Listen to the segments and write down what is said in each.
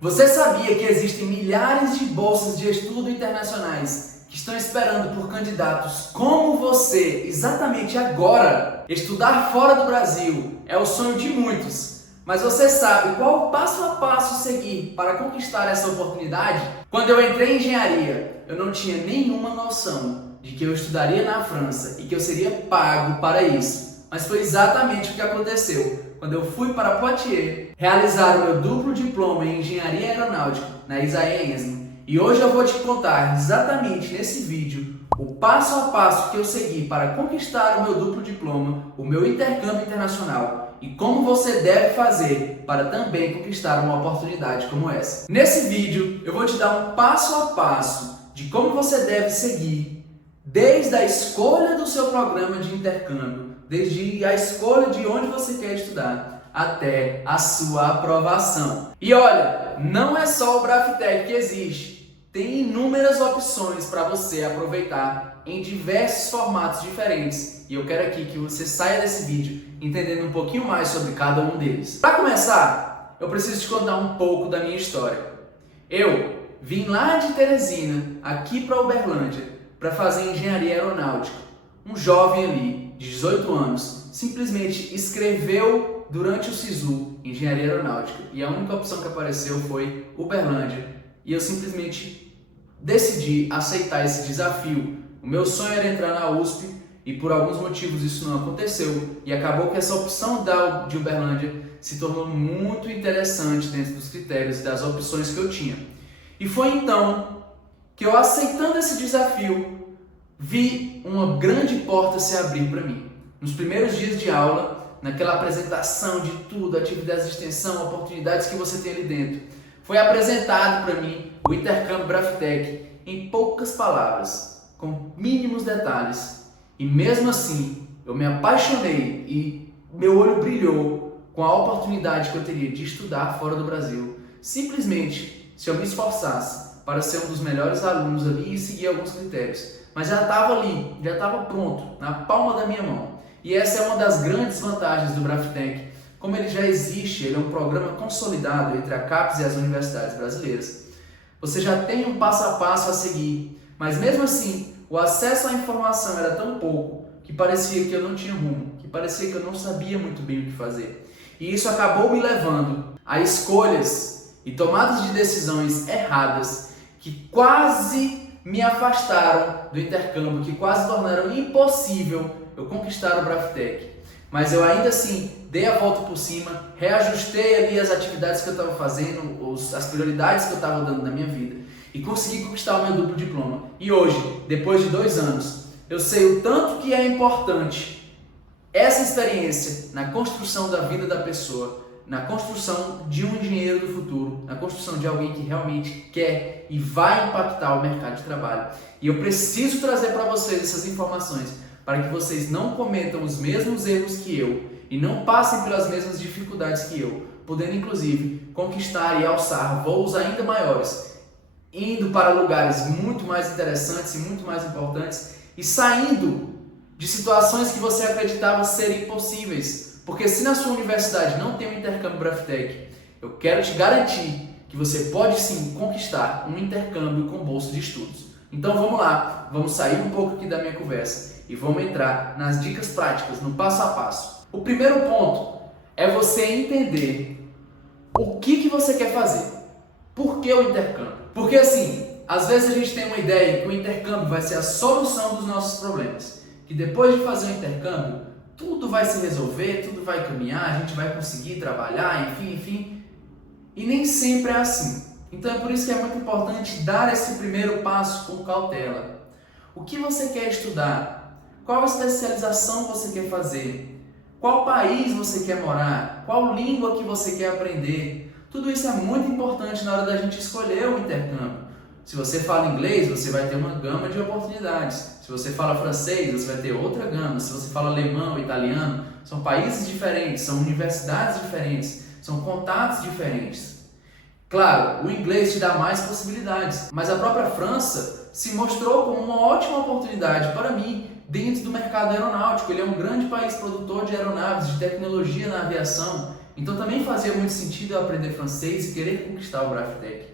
Você sabia que existem milhares de bolsas de estudo internacionais que estão esperando por candidatos como você, exatamente agora? Estudar fora do Brasil é o sonho de muitos, mas você sabe qual o passo a passo seguir para conquistar essa oportunidade? Quando eu entrei em engenharia, eu não tinha nenhuma noção de que eu estudaria na França e que eu seria pago para isso. Mas foi exatamente o que aconteceu quando eu fui para Poitiers realizar o meu duplo diploma em Engenharia Aeronáutica na ESAE-ESMA. E hoje eu vou te contar exatamente nesse vídeo o passo a passo que eu segui para conquistar o meu duplo diploma, o meu intercâmbio internacional e como você deve fazer para também conquistar uma oportunidade como essa. Nesse vídeo eu vou te dar um passo a passo de como você deve seguir desde a escolha do seu programa de intercâmbio, desde a escolha de onde você quer estudar, até a sua aprovação. E olha, não é só o Braftec que existe, tem inúmeras opções para você aproveitar em diversos formatos diferentes. E eu quero aqui que você saia desse vídeo entendendo um pouquinho mais sobre cada um deles. Para começar, eu preciso te contar um pouco da minha história. Eu vim lá de Teresina, aqui para Uberlândia, para fazer engenharia aeronáutica. Um jovem ali, de 18 anos, simplesmente escreveu durante o SISU engenharia aeronáutica e a única opção que apareceu foi Uberlândia e eu simplesmente decidi aceitar esse desafio. O meu sonho era entrar na USP e por alguns motivos isso não aconteceu e acabou que essa opção de Uberlândia se tornou muito interessante dentro dos critérios e das opções que eu tinha. E foi então que eu, aceitando esse desafio, vi uma grande porta se abrir para mim. Nos primeiros dias de aula, naquela apresentação de tudo, atividades de extensão, oportunidades que você tem ali dentro, foi apresentado para mim o intercâmbio Braftec em poucas palavras, com mínimos detalhes. E mesmo assim, eu me apaixonei e meu olho brilhou com a oportunidade que eu teria de estudar fora do Brasil, simplesmente se eu me esforçasse para ser um dos melhores alunos ali e seguir alguns critérios. Mas já estava ali, já estava pronto, na palma da minha mão. E essa é uma das grandes vantagens do Braftec. Como ele já existe, ele é um programa consolidado entre a CAPES e as universidades brasileiras. Você já tem um passo a passo a seguir, mas mesmo assim, o acesso à informação era tão pouco que parecia que eu não tinha rumo, que parecia que eu não sabia muito bem o que fazer. E isso acabou me levando a escolhas e tomadas de decisões erradas que quase me afastaram do intercâmbio, que quase tornaram impossível eu conquistar o Braftec. Mas eu ainda assim dei a volta por cima, reajustei ali as atividades que eu estava fazendo, as prioridades que eu estava dando na minha vida e consegui conquistar o meu duplo diploma. E hoje, depois de 2 anos, eu sei o tanto que é importante essa experiência na construção da vida da pessoa, na construção de um engenheiro do futuro, na construção de alguém que realmente quer e vai impactar o mercado de trabalho. E eu preciso trazer para vocês essas informações para que vocês não cometam os mesmos erros que eu e não passem pelas mesmas dificuldades que eu, podendo inclusive conquistar e alçar voos ainda maiores, indo para lugares muito mais interessantes e muito mais importantes e saindo de situações que você acreditava serem impossíveis. Porque se na sua universidade não tem um intercâmbio Braftec, eu quero te garantir que você pode sim conquistar um intercâmbio com bolsa de estudos. Então vamos lá, vamos sair um pouco aqui da minha conversa e vamos entrar nas dicas práticas, no passo a passo. O primeiro ponto é você entender o que você quer fazer. Por que o intercâmbio? Porque assim, às vezes a gente tem uma ideia que o intercâmbio vai ser a solução dos nossos problemas. Que depois de fazer o intercâmbio, tudo vai se resolver, tudo vai caminhar, a gente vai conseguir trabalhar, enfim. E nem sempre é assim. Então é por isso que é muito importante dar esse primeiro passo com cautela. O que você quer estudar? Qual especialização você quer fazer? Qual país você quer morar? Qual língua que você quer aprender? Tudo isso é muito importante na hora da gente escolher o intercâmbio. Se você fala inglês, você vai ter uma gama de oportunidades. Se você fala francês, você vai ter outra gama. Se você fala alemão, italiano, são países diferentes, são universidades diferentes, são contatos diferentes. Claro, o inglês te dá mais possibilidades, mas a própria França se mostrou como uma ótima oportunidade para mim dentro do mercado aeronáutico. Ele é um grande país produtor de aeronaves, de tecnologia na aviação. Então também fazia muito sentido eu aprender francês e querer conquistar o Braftec.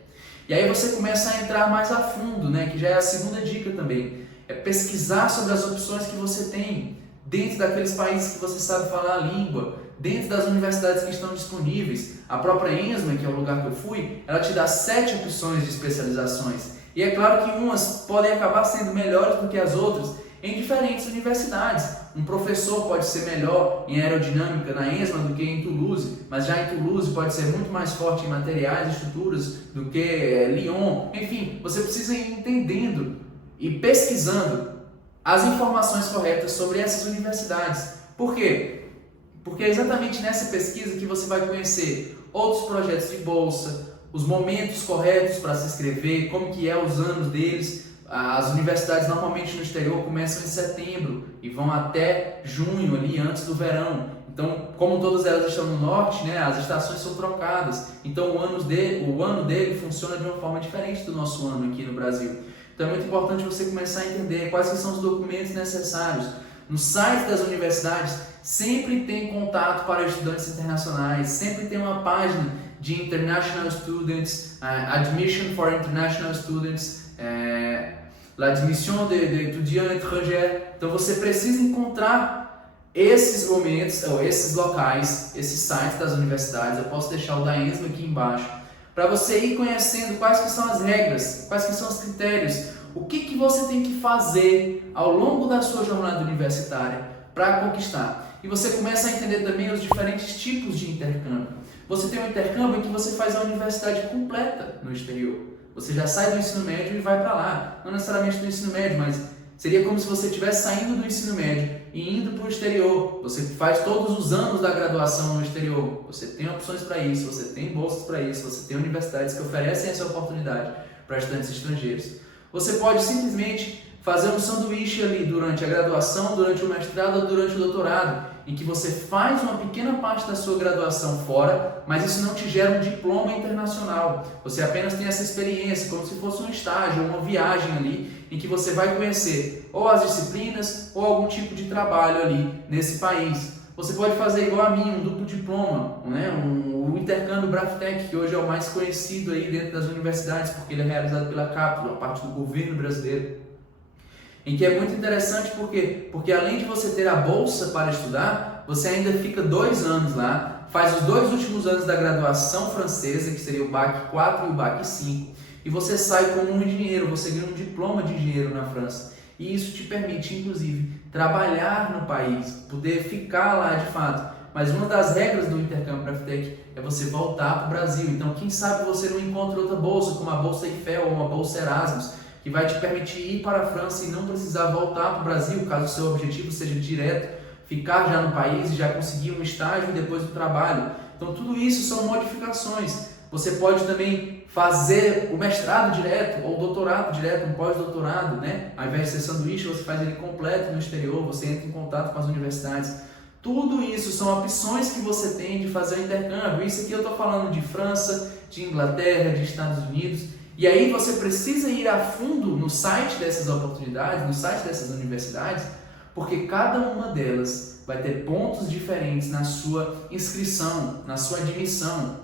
E aí você começa a entrar mais a fundo, né? Que já é a segunda dica também. É pesquisar sobre as opções que você tem dentro daqueles países que você sabe falar a língua, dentro das universidades que estão disponíveis. A própria ESMA, que é o lugar que eu fui, ela te dá 7 opções de especializações. E é claro que umas podem acabar sendo melhores do que as outras em diferentes universidades. Um professor pode ser melhor em aerodinâmica na ESMA do que em Toulouse, mas já em Toulouse pode ser muito mais forte em materiais e estruturas do que Lyon. Enfim, você precisa ir entendendo e pesquisando as informações corretas sobre essas universidades. Por quê? Porque é exatamente nessa pesquisa que você vai conhecer outros projetos de bolsa, os momentos corretos para se inscrever, como que é os anos deles. As universidades normalmente no exterior começam em setembro e vão até junho, ali antes do verão. Então, como todas elas estão no norte, né, as estações são trocadas. Então, o ano dele funciona de uma forma diferente do nosso ano aqui no Brasil. Então, é muito importante você começar a entender quais são os documentos necessários. No site das universidades, sempre tem contato para estudantes internacionais, sempre tem uma página de International Students, Admission for International Students, l'admission d'étudiants étrangers. Então você precisa encontrar esses momentos, ou esses locais, esses sites das universidades. Eu posso deixar o da ESMA aqui embaixo, para você ir conhecendo quais que são as regras, quais que são os critérios, o que você tem que fazer ao longo da sua jornada universitária para conquistar. E você começa a entender também os diferentes tipos de intercâmbio. Você tem um intercâmbio em que você faz a universidade completa no exterior. Você já sai do ensino médio e vai para lá. Não necessariamente do ensino médio, mas seria como se você estivesse saindo do ensino médio e indo para o exterior. Você faz todos os anos da graduação no exterior. Você tem opções para isso, você tem bolsas para isso, você tem universidades que oferecem essa oportunidade para estudantes estrangeiros. Você pode simplesmente fazer um sanduíche ali durante a graduação, durante o mestrado ou durante o doutorado, em que você faz uma pequena parte da sua graduação fora, mas isso não te gera um diploma internacional. Você apenas tem essa experiência, como se fosse um estágio, uma viagem ali, em que você vai conhecer ou as disciplinas ou algum tipo de trabalho ali nesse país. Você pode fazer igual a mim, um duplo diploma, né? O intercâmbio Braftec, que hoje é o mais conhecido aí dentro das universidades, porque ele é realizado pela Capitol, a parte do governo brasileiro. Em que é muito interessante porque além de você ter a bolsa para estudar, você ainda fica 2 anos lá, faz os 2 últimos anos da graduação francesa, que seria o BAC 4 e o BAC 5, e você sai como um engenheiro, você ganha um diploma de engenheiro na França. E isso te permite, inclusive, trabalhar no país, poder ficar lá de fato. Mas uma das regras do intercâmbio Braftec é você voltar para o Brasil. Então, quem sabe você não encontra outra bolsa, como a Bolsa Eiffel ou uma Bolsa Erasmus, que vai te permitir ir para a França e não precisar voltar para o Brasil, caso o seu objetivo seja direto, ficar já no país e já conseguir um estágio depois do trabalho. Então tudo isso são modificações. Você pode também fazer o mestrado direto ou o doutorado direto, um pós-doutorado, né? Ao invés de ser sanduíche, você faz ele completo no exterior, você entra em contato com as universidades. Tudo isso são opções que você tem de fazer o intercâmbio. Isso aqui eu estou falando de França, de Inglaterra, de Estados Unidos. E aí você precisa ir a fundo no site dessas oportunidades, no site dessas universidades, porque cada uma delas vai ter pontos diferentes na sua inscrição, na sua admissão.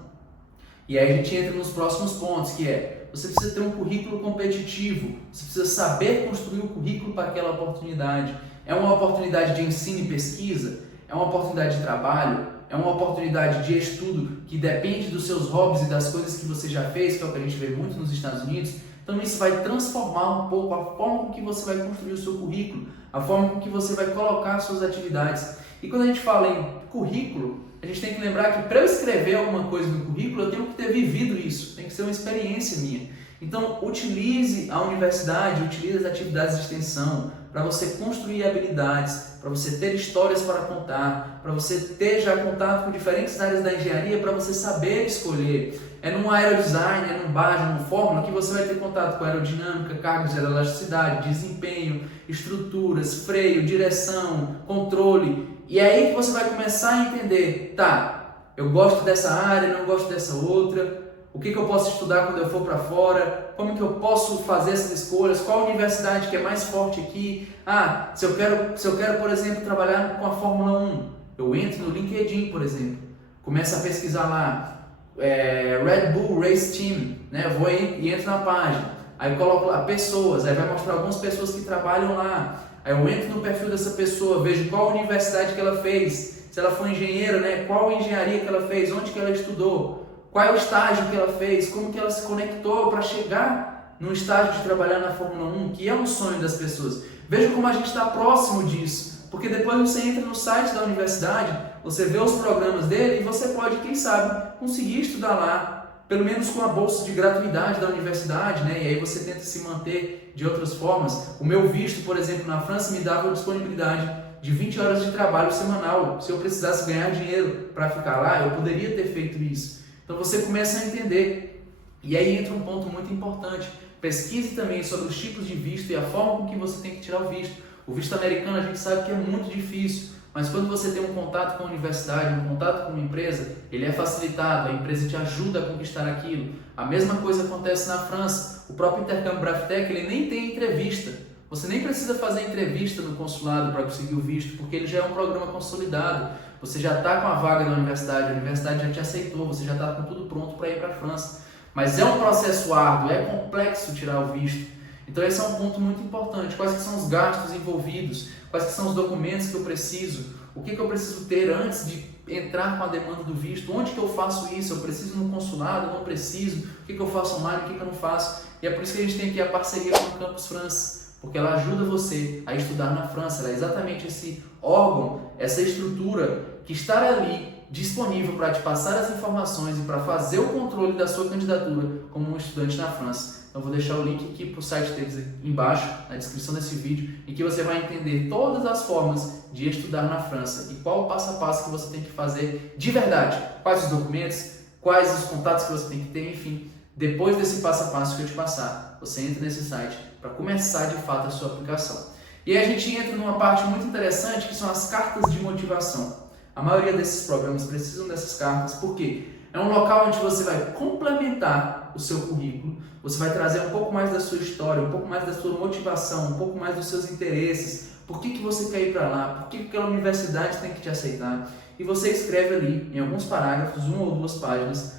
E aí a gente entra nos próximos pontos, que é, você precisa ter um currículo competitivo, você precisa saber construir o currículo para aquela oportunidade. É uma oportunidade de ensino e pesquisa? É uma oportunidade de trabalho? É uma oportunidade de estudo que depende dos seus hobbies e das coisas que você já fez, que é o que a gente vê muito nos Estados Unidos? Então isso vai transformar um pouco a forma com que você vai construir o seu currículo, a forma com que você vai colocar as suas atividades. E quando a gente fala em currículo, a gente tem que lembrar que para eu escrever alguma coisa no currículo, eu tenho que ter vivido isso, tem que ser uma experiência minha. Então utilize a universidade, utilize as atividades de extensão para você construir habilidades, para você ter histórias para contar, para você ter já contato com diferentes áreas da engenharia, para você saber escolher. É num aerodesign, é num BAG, num fórmula que você vai ter contato com aerodinâmica, cargas de elasticidade, desempenho, estruturas, freio, direção, controle. E é aí que você vai começar a entender, tá, eu gosto dessa área, não gosto dessa outra, o que eu posso estudar quando eu for para fora, como que eu posso fazer essas escolhas, qual universidade que é mais forte aqui. Ah, se eu quero, por exemplo, trabalhar com a Fórmula 1, eu entro no LinkedIn, por exemplo. começa a pesquisar lá, Red Bull Race Team, né? Eu vou aí e entro na página, aí eu coloco lá pessoas, aí vai mostrar algumas pessoas que trabalham lá, aí eu entro no perfil dessa pessoa, vejo qual universidade que ela fez, se ela foi engenheira, né? Qual engenharia que ela fez, onde que ela estudou, qual é o estágio que ela fez, como que ela se conectou para chegar no estágio de trabalhar na Fórmula 1, que é um sonho das pessoas. Veja como a gente está próximo disso, porque depois você entra no site da universidade, você vê os programas dele e você pode, quem sabe, conseguir estudar lá, pelo menos com a bolsa de gratuidade da universidade, né? E aí você tenta se manter de outras formas. O meu visto, por exemplo, na França me dava a disponibilidade de 20 horas de trabalho semanal. Se eu precisasse ganhar dinheiro para ficar lá, eu poderia ter feito isso. Então você começa a entender. E aí entra um ponto muito importante. Pesquise também sobre os tipos de visto e a forma com que você tem que tirar o visto. O visto americano a gente sabe que é muito difícil, mas quando você tem um contato com a universidade, um contato com uma empresa, ele é facilitado, a empresa te ajuda a conquistar aquilo. A mesma coisa acontece na França. O próprio intercâmbio Braftec, ele nem tem entrevista. Você nem precisa fazer entrevista no consulado para conseguir o visto, porque ele já é um programa consolidado. Você já está com a vaga da universidade, a universidade já te aceitou, você já está com tudo pronto para ir para a França. Mas é um processo árduo, é complexo tirar o visto. Então esse é um ponto muito importante. Quais que são os gastos envolvidos? Quais que são os documentos que eu preciso? O que eu preciso ter antes de entrar com a demanda do visto? Onde que eu faço isso? Eu preciso no consulado? Não preciso? O que eu faço online? O que eu não faço? E é por isso que a gente tem aqui a parceria com o Campus France, porque ela ajuda você a estudar na França. Ela é exatamente esse órgão, essa estrutura que está ali disponível para te passar as informações e para fazer o controle da sua candidatura como um estudante na França. Então vou deixar o link aqui para o site deles embaixo, na descrição desse vídeo, em que você vai entender todas as formas de estudar na França e qual o passo a passo que você tem que fazer de verdade, quais os documentos, quais os contatos que você tem que ter, enfim. Depois desse passo a passo que eu te passar, você entra nesse site para começar de fato a sua aplicação. E aí a gente entra numa parte muito interessante, que são as cartas de motivação. A maioria desses programas precisam dessas cartas, porque é um local onde você vai complementar o seu currículo, você vai trazer um pouco mais da sua história, um pouco mais da sua motivação, um pouco mais dos seus interesses, por que você quer ir para lá, por que aquela universidade tem que te aceitar, e você escreve ali, em alguns parágrafos, 1 ou 2 páginas,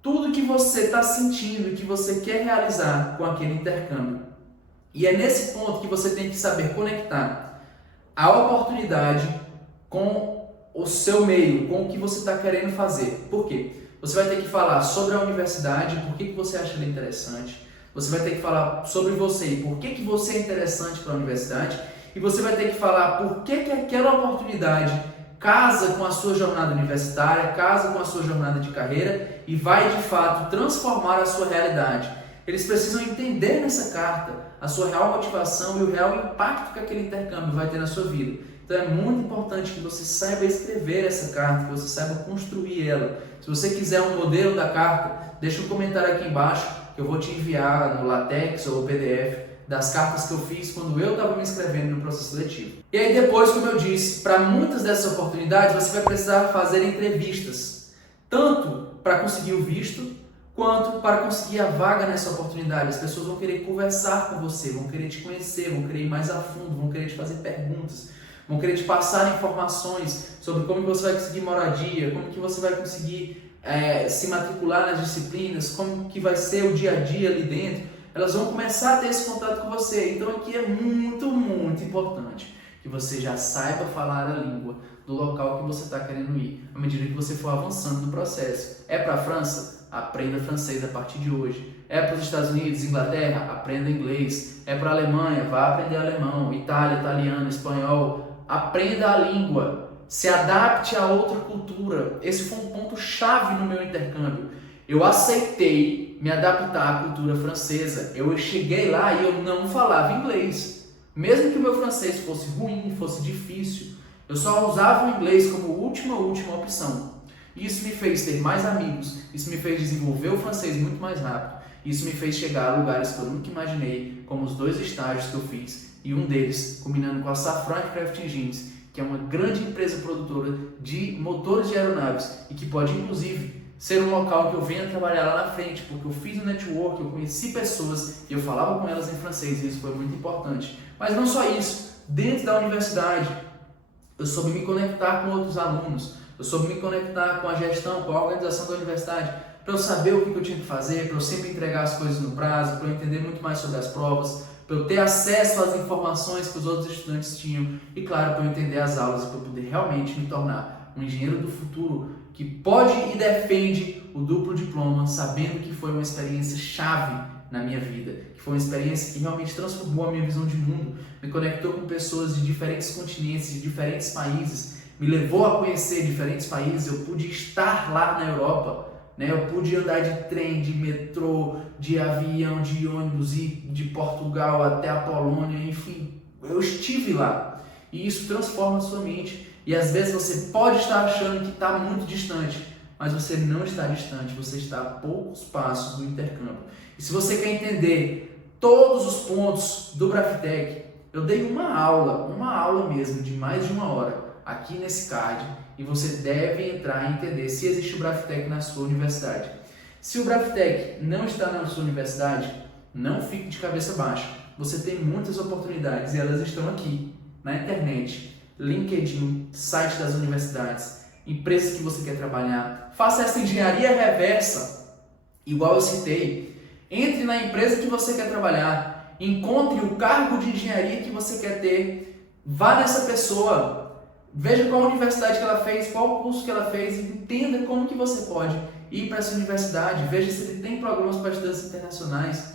tudo que você está sentindo e que você quer realizar com aquele intercâmbio. E é nesse ponto que você tem que saber conectar a oportunidade com o seu meio, com o que você está querendo fazer. Por quê? Você vai ter que falar sobre a universidade, por que você acha ela interessante. Você vai ter que falar sobre você e por que você é interessante para a universidade. E você vai ter que falar por que aquela oportunidade casa com a sua jornada universitária, casa com a sua jornada de carreira e vai de fato transformar a sua realidade. Eles precisam entender nessa carta a sua real motivação e o real impacto que aquele intercâmbio vai ter na sua vida. Então é muito importante que você saiba escrever essa carta, que você saiba construir ela. Se você quiser um modelo da carta, deixa um comentário aqui embaixo que eu vou te enviar no LaTeX ou PDF das cartas que eu fiz quando eu estava me inscrevendo no processo seletivo. E aí depois, como eu disse, para muitas dessas oportunidades você vai precisar fazer entrevistas, tanto para conseguir o visto, quanto para conseguir a vaga nessa oportunidade. As pessoas vão querer conversar com você, vão querer te conhecer, vão querer ir mais a fundo, vão querer te fazer perguntas, vão querer te passar informações sobre como que você vai conseguir moradia, como que você vai conseguir se matricular nas disciplinas, como que vai ser o dia a dia ali dentro. Elas vão começar a ter esse contato com você. Então aqui é muito, muito importante que você já saiba falar a língua do local que você está querendo ir, à medida que você for avançando no processo. É para a França? Aprenda francês a partir de hoje. É para os Estados Unidos, Inglaterra? Aprenda inglês. É para a Alemanha? Vá aprender alemão, Itália, italiano, espanhol. Aprenda a língua. Se adapte a outra cultura. Esse foi um ponto-chave no meu intercâmbio. Eu aceitei me adaptar à cultura francesa. Eu cheguei lá e eu não falava inglês. Mesmo que o meu francês fosse ruim, fosse difícil, eu só usava o inglês como última opção. Isso me fez ter mais amigos, isso me fez desenvolver o francês muito mais rápido, isso me fez chegar a lugares que eu nunca imaginei, como os 2 estágios que eu fiz, e um deles combinando com a Safran Aircraft Engines, que é uma grande empresa produtora de motores de aeronaves e que pode inclusive ser um local que eu venha trabalhar lá na frente, porque eu fiz um network, eu conheci pessoas e eu falava com elas em francês e isso foi muito importante. Mas não só isso, dentro da universidade eu soube me conectar com outros alunos, eu soube me conectar com a gestão, com a organização da universidade, para eu saber o que eu tinha que fazer, para eu sempre entregar as coisas no prazo, para eu entender muito mais sobre as provas, para eu ter acesso às informações que os outros estudantes tinham e, claro, para eu entender as aulas e para eu poder realmente me tornar um engenheiro do futuro que pode e defende o duplo diploma, sabendo que foi uma experiência chave na minha vida, que foi uma experiência que realmente transformou a minha visão de mundo, me conectou com pessoas de diferentes continentes, de diferentes países, me levou a conhecer diferentes países, eu pude estar lá na Europa, né? Eu pude andar de trem, de metrô, de avião, de ônibus, ir de Portugal até a Polônia, enfim, eu estive lá e isso transforma a sua mente. E às vezes você pode estar achando que está muito distante, mas você não está distante, você está a poucos passos do intercâmbio. E se você quer entender todos os pontos do Braftec, eu dei uma aula mesmo, de mais de 1 hora, aqui nesse card, e você deve entrar e entender se existe o Braftec na sua universidade. Se o Braftec não está na sua universidade, não fique de cabeça baixa. Você tem muitas oportunidades e elas estão aqui, na internet. LinkedIn, site das universidades, empresas que você quer trabalhar. Faça essa engenharia reversa, igual eu citei. Entre na empresa que você quer trabalhar, encontre o cargo de engenharia que você quer ter, vá nessa pessoa, veja qual universidade que ela fez, qual curso que ela fez, entenda como que você pode ir para essa universidade, veja se ele tem programas para estudantes internacionais.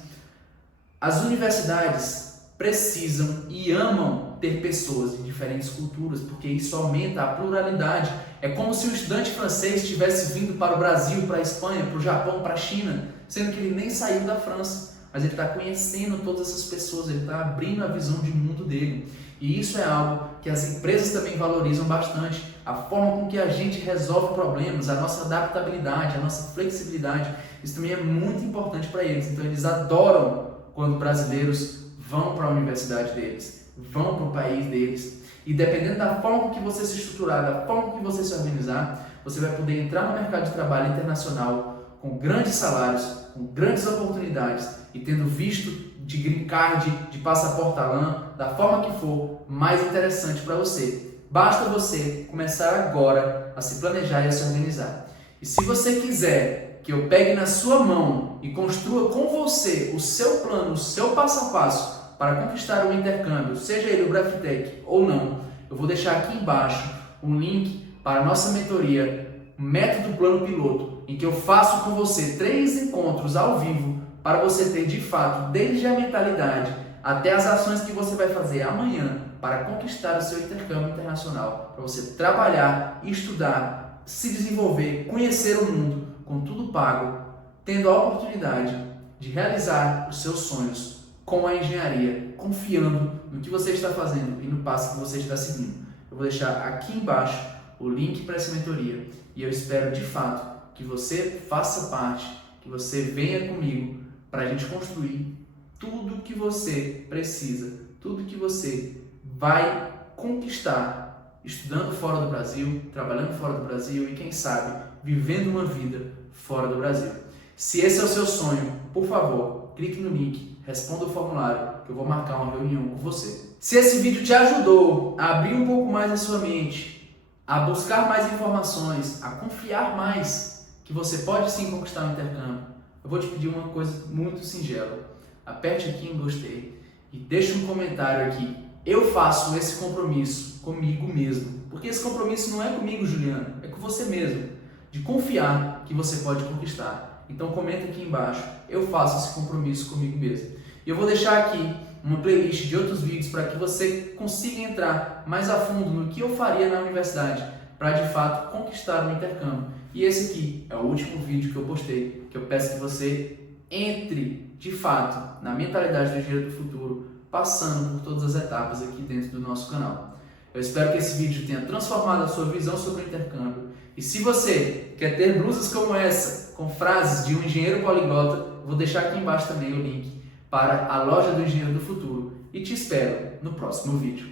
As universidades precisam e amam ter pessoas de diferentes culturas, porque isso aumenta a pluralidade. É como se um estudante francês tivesse vindo para o Brasil, para a Espanha, para o Japão, para a China, sendo que ele nem saiu da França, mas ele está conhecendo todas essas pessoas, ele está abrindo a visão de mundo dele. E isso é algo que as empresas também valorizam bastante, a forma com que a gente resolve problemas, a nossa adaptabilidade, a nossa flexibilidade, isso também é muito importante para eles. Então eles adoram quando brasileiros vão para a universidade deles, vão para o país deles. E dependendo da forma que você se estruturar, da forma que você se organizar, você vai poder entrar no mercado de trabalho internacional com grandes salários, com grandes oportunidades e tendo visto de green card, de passaporte talã, da forma que for mais interessante para você. Basta você começar agora a se planejar e a se organizar. E se você quiser que eu pegue na sua mão e construa com você o seu plano, o seu passo a passo para conquistar o intercâmbio, seja ele o Braftec ou não, eu vou deixar aqui embaixo um link para a nossa mentoria, Método Plano Piloto, em que eu faço com você 3 encontros ao vivo para você ter de fato, desde a mentalidade até as ações que você vai fazer amanhã para conquistar o seu intercâmbio internacional, para você trabalhar, estudar, se desenvolver, conhecer o mundo, com tudo pago, tendo a oportunidade de realizar os seus sonhos com a engenharia, confiando no que você está fazendo e no passo que você está seguindo. Eu vou deixar aqui embaixo o link para essa mentoria e eu espero de fato que você faça parte, que você venha comigo para a gente construir tudo que você precisa, tudo que você vai conquistar estudando fora do Brasil, trabalhando fora do Brasil e quem sabe vivendo uma vida fora do Brasil. Se esse é o seu sonho, por favor, clique no link, responda o formulário que eu vou marcar uma reunião com você. Se esse vídeo te ajudou a abrir um pouco mais a sua mente, a buscar mais informações, a confiar mais que você pode sim conquistar o intercâmbio, eu vou te pedir uma coisa muito singela. Aperte aqui em gostei e deixe um comentário aqui. Eu faço esse compromisso comigo mesmo, porque esse compromisso não é comigo, Juliano, é com você mesmo, de confiar que você pode conquistar. Então comenta aqui embaixo, eu faço esse compromisso comigo mesmo. E eu vou deixar aqui uma playlist de outros vídeos para que você consiga entrar mais a fundo no que eu faria na universidade para de fato conquistar o intercâmbio. E esse aqui é o último vídeo que eu postei, que eu peço que você entre de fato na mentalidade do engenheiro do futuro, passando por todas as etapas aqui dentro do nosso canal. Eu espero que esse vídeo tenha transformado a sua visão sobre o intercâmbio. E se você quer ter blusas como essa, com frases de um engenheiro poliglota, vou deixar aqui embaixo também o link para a loja do Engenheiro do Futuro. E te espero no próximo vídeo.